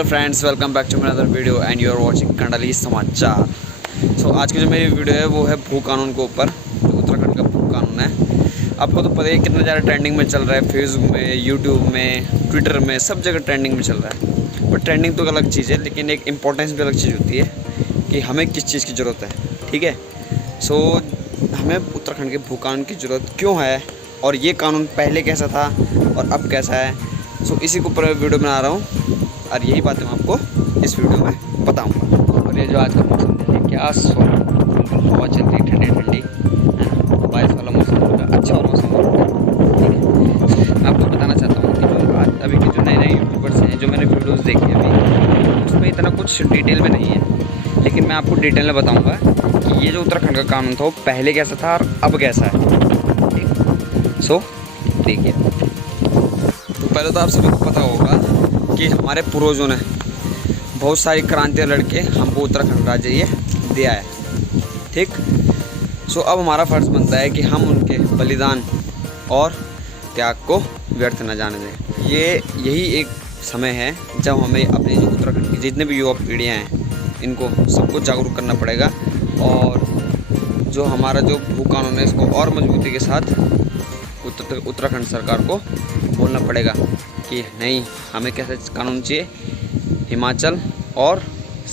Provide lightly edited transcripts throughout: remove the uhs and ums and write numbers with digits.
Hello friends, welcome back to my other video and you are watching कंडली समाचार। आज की जो मेरी वीडियो है वो है भू कानून के ऊपर, जो उत्तराखंड का भू कानून है। आपको तो पता ही है कितना ज़्यादा ट्रेंडिंग में चल रहा है, फेसबुक में, यूट्यूब में, ट्विटर में, सब जगह ट्रेंडिंग में चल रहा है। बट ट्रेंडिंग तो अलग चीज़ है, लेकिन एक इम्पोर्टेंस भी अलग चीज़ होती है कि हमें किस चीज़ की ज़रूरत है। ठीक है, हमें उत्तराखंड के भू कानून की ज़रूरत क्यों है और ये कानून पहले कैसा था और अब कैसा है। इसी के ऊपर वीडियो बना रहा हूँ और यही बातें मैं आपको इस वीडियो में बताऊंगा। और ये जो आज का मौसम देखिए, क्या हवा चल रही ठंडी ठंडी, बारिश वाला मौसम होगा, अच्छा और मौसम होगा। ठीक है, मैं आपको बताना चाहता हूँ कि जो आज अभी के जो नए नए यूट्यूबर्स हैं, जो मैंने वीडियोज़ देखी अभी, उसमें इतना कुछ डिटेल में नहीं है, लेकिन मैं आपको डिटेल में बताऊँगा कि ये जो उत्तराखंड का कानून था वो पहले कैसा था और अब कैसा है। ठीक, देखिए, तो पहले तो आप सभी को पता होगा कि हमारे पूर्वजों ने बहुत सारी क्रांतियाँ लड़के हमको उत्तराखंड राज्य ये दिया है। ठीक, अब हमारा फ़र्ज़ बनता है कि हम उनके बलिदान और त्याग को व्यर्थ न जाने दें। यही एक समय है जब हमें अपने जो उत्तराखंड की जितने भी युवा पीढ़ियाँ हैं, इनको सबको जागरूक करना पड़ेगा और जो हमारा जो भू कानून है इसको और मजबूती के साथ उत्तराखंड सरकार को बोलना पड़ेगा कि नहीं, हमें कैसा कानून चाहिए, हिमाचल और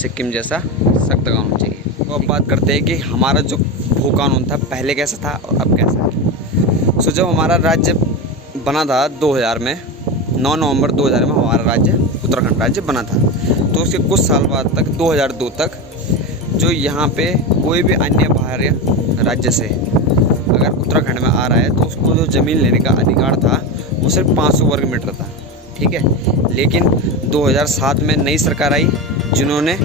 सिक्किम जैसा सख्त कानून चाहिए। तो अब बात करते हैं कि हमारा जो भू कानून था पहले कैसा था और अब कैसा है। जब हमारा राज्य बना था 2000 में, 9 नवंबर 2000 में हमारा राज्य उत्तराखंड राज्य बना था। तो उसके कुछ साल बाद तक 2002 तक जो यहाँ पे कोई भी अन्य बाहरी राज्य से अगर उत्तराखंड में आ रहा है तो उसको जो ज़मीन लेने का अधिकार था वो सिर्फ 500 वर्ग मीटर था। ठीक है, लेकिन 2007 में नई सरकार आई जिन्होंने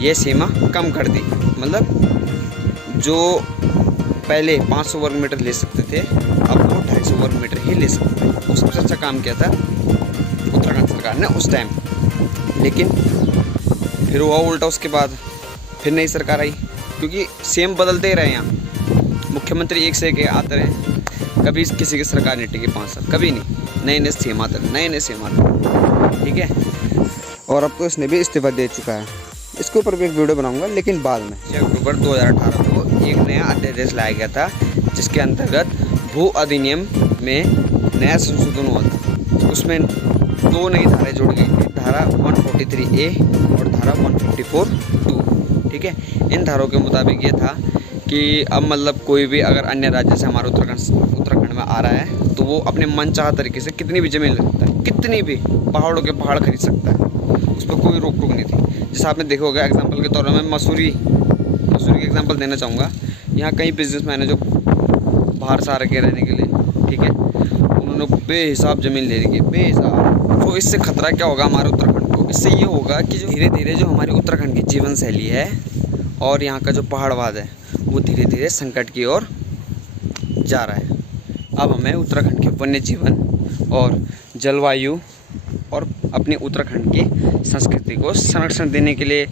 ये सीमा कम कर दी। मतलब जो पहले 500 वर्ग मीटर ले सकते थे, अब वो 250 वर्ग मीटर ही ले सकते हैं। वो सबसे अच्छा काम किया था उत्तराखंड सरकार ने उस टाइम। लेकिन फिर हुआ उल्टा, उसके बाद फिर नई सरकार आई, क्योंकि सीएम बदलते ही रहे, यहाँ मुख्यमंत्री एक से एक आते रहे, कभी किसी की सरकार नहीं टिकी 5 साल, कभी नहीं, नए नए सीएम आते रहे, नए नए सीएम आते रहे। ठीक है, और अब तो इसने भी इस्तीफा दे चुका है। इसके ऊपर भी एक वीडियो बनाऊंगा, लेकिन बाद में 6 अक्टूबर 2018 को एक नया अध्यादेश लाया गया था, जिसके अंतर्गत भू अधिनियम में नया संशोधन हुआ था। उसमें 2 नई धाराएँ जोड़ गई थी, धारा 143A और धारा 154(2). ठीक है, इन धाराओं के मुताबिक ये था कि अब मतलब कोई भी अगर अन्य राज्य से हमारे उत्तराखंड में आ रहा है तो वो अपने मनचाहा तरीके से कितनी भी ज़मीन ले सकता है, कितनी भी पहाड़ों के पहाड़ खरीद सकता है, उस पर कोई रोक टोक नहीं थी। जैसे आपने देखा होगा, एग्जांपल के तौर पर मैं मसूरी की एग्जांपल देना चाहूँगा। यहाँ कई बिजनेसमैन हैं जो बाहर से आ रखे रहने के लिए। ठीक है, उन्होंने बेहिसाब ज़मीन ले रखी है, बेहिसाब। तो इससे खतरा क्या होगा हमारे उत्तराखंड को? इससे ये होगा कि जो धीरे धीरे जो हमारी उत्तराखंड की जीवन शैली है और यहाँ का जो पहाड़वाद है वो धीरे धीरे संकट की ओर जा रहा है। अब हमें उत्तराखंड के वन्य जीवन और जलवायु और अपने उत्तराखंड की संस्कृति को संरक्षण देने के लिए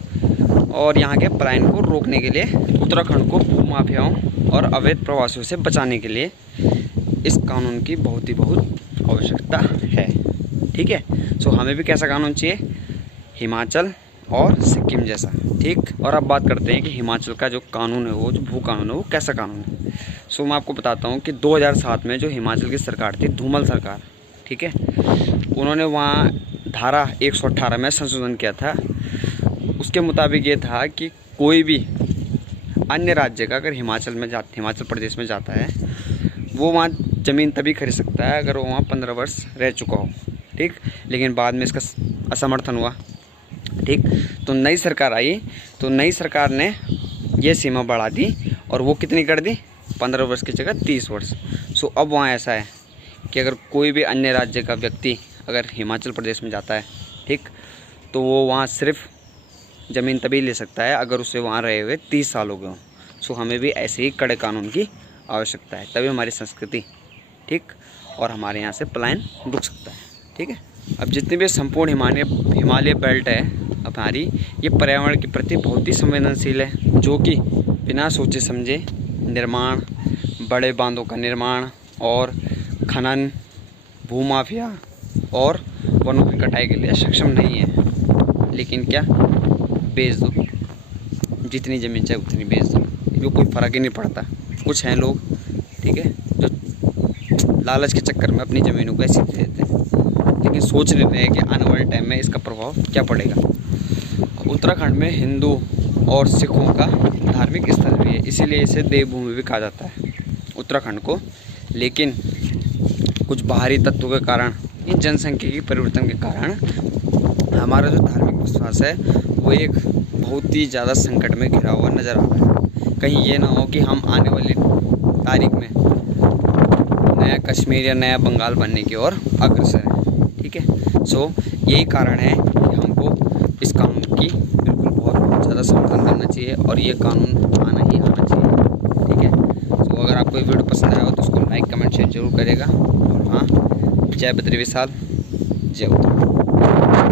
और यहाँ के पलायन को रोकने के लिए, उत्तराखंड को भूमाफियाओं और अवैध प्रवासियों से बचाने के लिए इस कानून की बहुत आवश्यकता है। ठीक है, हमें भी कैसा कानून चाहिए, हिमाचल और सिक्किम जैसा। ठीक, और अब बात करते हैं कि हिमाचल का जो कानून है, वो जो भू कानून है, वो कैसा कानून है। मैं आपको बताता हूँ कि 2007 में जो हिमाचल की सरकार थी, धूमल सरकार, ठीक है, उन्होंने वहाँ धारा 118 में संशोधन किया था। उसके मुताबिक ये था कि कोई भी अन्य राज्य का अगर हिमाचल प्रदेश में जाता है, वो वहाँ ज़मीन तभी खरीद सकता है अगर वो वहाँ 15 वर्ष रह चुका हो। ठीक, लेकिन बाद में इसका असमर्थन हुआ। ठीक, तो नई सरकार आई, तो नई सरकार ने ये सीमा बढ़ा दी और वो कितनी कर दी, 15 वर्ष की जगह 30 वर्ष। अब वहाँ ऐसा है कि अगर कोई भी अन्य राज्य का व्यक्ति अगर हिमाचल प्रदेश में जाता है, ठीक, तो वो वहाँ सिर्फ ज़मीन तभी ले सकता है अगर उसे वहाँ रहे हुए 30 साल हो गए हों। हमें भी ऐसे ही कड़े कानून की आवश्यकता है, तभी हमारी संस्कृति, ठीक, और हमारे यहाँ से पलायन रुक सकता है। ठीक है, अब जितनी भी संपूर्ण हिमालय बेल्ट है हमारी, ये पर्यावरण के प्रति बहुत ही संवेदनशील है, जो कि बिना सोचे समझे निर्माण, बड़े बांधों का निर्माण और खनन, भूमाफिया और वनों की कटाई के लिए सक्षम नहीं है। लेकिन क्या, बेच दो, जितनी ज़मीन चाहे उतनी बेच दो, इसमें कोई फ़र्क ही नहीं पड़ता। कुछ हैं लोग, ठीक है, जो लालच के चक्कर में अपनी ज़मीनों को ऐसे दे देते हैं, लेकिन सोच लेते हैं कि आने वाले टाइम में इसका प्रभाव क्या पड़ेगा। उत्तराखंड में हिंदू और सिखों का धार्मिक स्थल भी है, इसीलिए इसे देवभूमि भी कहा जाता है उत्तराखंड को। लेकिन कुछ बाहरी तत्वों के कारण, इन जनसंख्या के परिवर्तन के कारण हमारा जो धार्मिक विश्वास है वो एक बहुत ही ज़्यादा संकट में घिरा हुआ नज़र आ रहा है। कहीं ये ना हो कि हम आने वाली तारीख में नया कश्मीर या नया बंगाल बनने की ओर अग्रसर है, ठीक है। सो यही कारण है कि हमको इस कानून की बिल्कुल बहुत ज़्यादा समाधान करना चाहिए और ये कानून आना ही आना चाहिए, ठीक है। सो अगर आपको ये वीडियो पसंद आया हो तो उसको लाइक कमेंट शेयर जरूर करेगा। और हाँ, जय बद्री विशाल, जय उत्तराखंड।